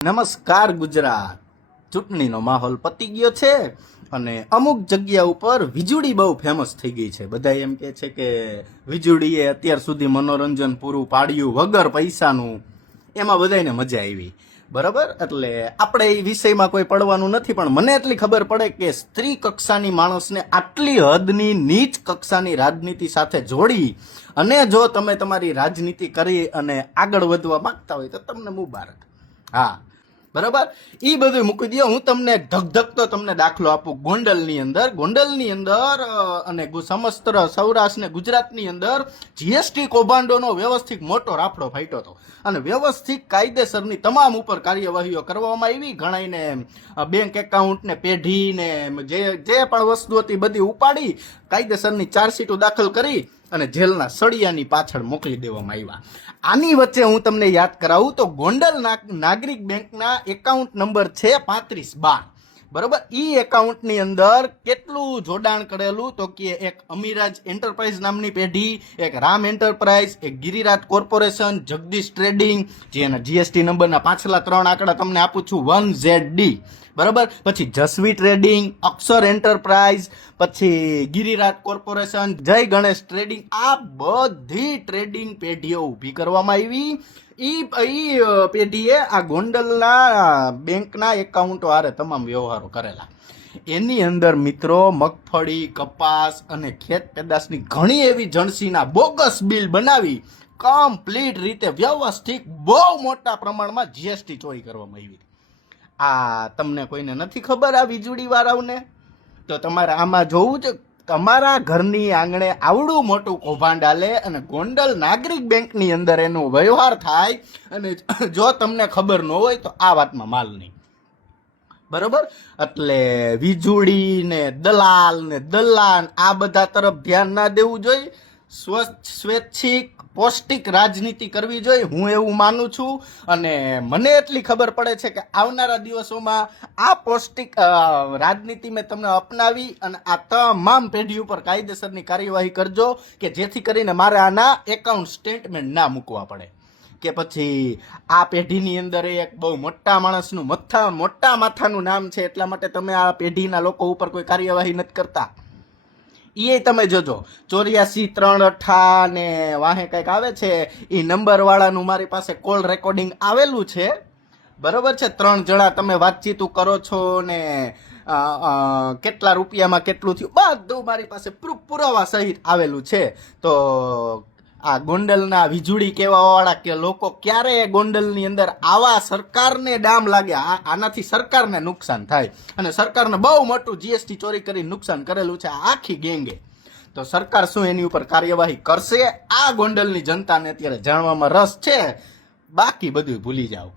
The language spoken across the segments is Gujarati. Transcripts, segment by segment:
નમસ્કાર ગુજરાત. ચૂંટણીનો માહોલ પતી ગયો છે અને અમુક જગ્યા ઉપર વીજળી બહુ ફેમસ થઈ ગઈ છે. બધા એમ કહે છે કે વીજળીએ અત્યાર સુધી મનોરંજન પૂરું પાડ્યું વગર પૈસાનું, એમાં બધાને મજા આવી. બરાબર, એટલે આપણે એ વિષયમાં કોઈ પડવાનું નથી, પણ મને એટલી ખબર પડે કે સ્ત્રી કક્ષાની માણસને આટલી હદની નીચ કક્ષાની રાજનીતિ સાથે જોડી અને જો તમે તમારી રાજનીતિ કરી અને આગળ વધવા માંગતા હોય તો તમને મુબારક. હા બરાબર, એ બધું મૂકી દો. હું તમને ધકધકતો તમને દાખલો આપું. ગોંડલની અંદર અને સમસ્ત સૌરાષ્ટ્ર ને ગુજરાતની અંદર જીએસટી કૌભાંડોનો વ્યવસ્થિત મોટો રાફડો ફાટ્યો હતો અને વ્યવસ્થિત કાયદેસરની તમામ ઉપર કાર્યવાહીઓ કરવામાં આવી. ઘણાઈને બેંક એકાઉન્ટ ને પેઢી ને જે પણ વસ્તુ હતી બધી ઉપાડી કાયદેસરની ચાર્જશીટો દાખલ કરી અને જેલના સળિયાની પાછળ મોકલી દેવામાં આવ્યા. આની વચ્ચે હું તમને યાદ કરાવું તો ગોંડલ નાગરિક બેંકના એકાઉન્ટ નંબર છે 3512. બરોબર, ઈ એકાઉન્ટની અંદર કેટલું જોડાણ કરેલું તો કે એક અમીરાજ એન્ટરપ્રાઇઝ નામની પેઢી, એક રામ એન્ટરપ્રાઇઝ, એક ગિરિરાજ કોર્પોરેશન, જગદીશ ટ્રેડિંગ, જેના જીએસટી નંબરના પાછલા 3 આંકડા તમને આપું છું 1ZD. બરાબર, પછી જસવી ટ્રેડિંગ, અક્ષર એન્ટરપ્રાઇઝ, પછી ગિરિરાજ કોર્પોરેશન, જય ગણેશ ટ્રેડિંગ, આ બધી ટ્રેડિંગ પેઢીઓ ઊભી કરવામાં આવી. ઈ પેઢીએ આ ગોંડલના બેંકના એકાઉન્ટો હારે તમામ વ્યવહારો કરેલા. એની અંદર મિત્રો મગફળી, કપાસ અને ખેત પેદાશની ઘણી એવી જણસીના બોગસ બિલ બનાવી કમ્પ્લીટ રીતે વ્યવસ્થિત બહુ મોટા પ્રમાણમાં જીએસટી ચોરી કરવામાં આવી. આ તમને કોઈને નથી ખબર આ વીજળી વાળાઓને? તો તમારે આમાં જોવું છે. તમારા ઘરની આંગણે આવડું મોટું કૌભાંડ આલે અને ગોંડલ નાગરિક બેંકની અંદર એનો વ્યવહાર થાય અને જો તમને ખબર ન હોય તો આ વાતમાં માલ નહીં. બરોબર, એટલે વીજળી ને દલાલ ને દલાલ આ બધા તરફ ધ્યાન ના દેવું જોઈએ. સ્વૈચ્છિક પૌષ્ટિક રાજનીતિ કરવી જોઈએ, હું એવું માનું છું. અને મને એટલી ખબર પડે છે કે આવનારા દિવસોમાં આ પૌષ્ટિક રાજનીતિ મેં તમને અપનાવી અને આ તમામ પેઢી ઉપર કાયદેસરની કાર્યવાહી કરજો કે જેથી કરીને મારે આના એકાઉન્ટ સ્ટેટમેન્ટ ના મૂકવા પડે. કે પછી આ પેઢીની અંદર એક બહુ મોટા માણસનું મોટા માથાનું નામ છે એટલા માટે તમે આ પેઢીના લોકો ઉપર કોઈ કાર્યવાહી નથી કરતા. એ તમે જોજો 8438 ને વાહે કંઈક આવે છે એ નંબર વાળાનું મારી પાસે કોલ રેકોર્ડિંગ આવેલું છે. બરોબર છે, 3 જણા તમે વાતચીત કરો છો ને કેટલા રૂપિયામાં કેટલું થયું બધું મારી પાસે પુરાવા સહિત આવેલું છે. તો આ ગોંડલના વીજળી કેવા વાળા કે લોકો ક્યારે ગોંડલની અંદર આવા સરકારને ડામ લાગે, આનાથી સરકારને નુકસાન થાય અને સરકારને બહુ મોટું જીએસટી ચોરી કરી નુકસાન કરેલું છે આખી ગેંગે. તો સરકાર શું એની ઉપર કાર્યવાહી કરશે? આ ગોંડલની જનતાને અત્યારે જાણવામાં રસ છે, બાકી બધું ભૂલી જાઓ.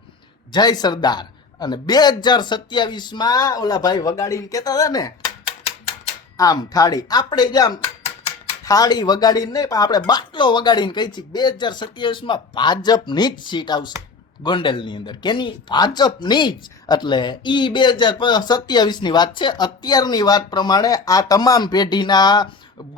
જય સરદાર. અને 2027માં ઓલા ભાઈ વગાડીને કહેતા હતા ને આમ થાળી, આપણે જ આમ થાળી વગાડીને નહીં પણ આપણે બાટલો વગાડીને કહી છીએ 2027માં ભાજપની જ સીટ આવશે ગોંડલની અંદર. કેની? ભાજપની જ. એટલે ઈ 2027ની વાત છે. અત્યારની વાત પ્રમાણે આ તમામ પેઢીના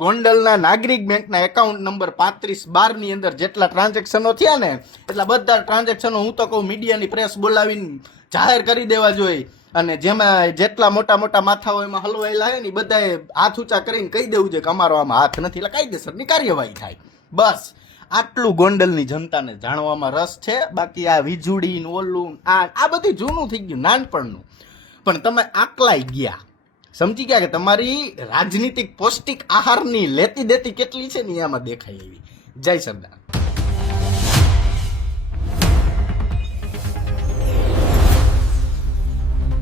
ગોંડલના નાગરિક બેંકના એકાઉન્ટ નંબર 3512ની અંદર જેટલા ટ્રાન્ઝેક્શનો થયા ને એટલા બધા ટ્રાન્ઝેક્શનો હું તો કહું મીડિયાની પ્રેસ બોલાવીને જાહેર કરી દેવા જોઈએ. અને જેમાં જેટલા મોટા મોટા માથાઓ એમાં હલવાયેલા હોય ને બધાએ હાથ ઊંચા કરીને કહી દેવું છે કે અમારો આમાં હાથ નથી, એટલે કાયદેસરની કાર્યવાહી થાય. બસ આટલું ગોંડલની જનતાને જાણવામાં રસ છે. બાકી આ વીજળી ઓલું આ બધું જૂનું થઈ ગયું, નાનપણનું. પણ તમે આકલાઈ ગયા, સમજી ગયા કે તમારી રાજનીતિક પૌષ્ટિક આહારની લેતી દેતી કેટલી છે ને આમાં દેખાય એવી. જય સરદાર.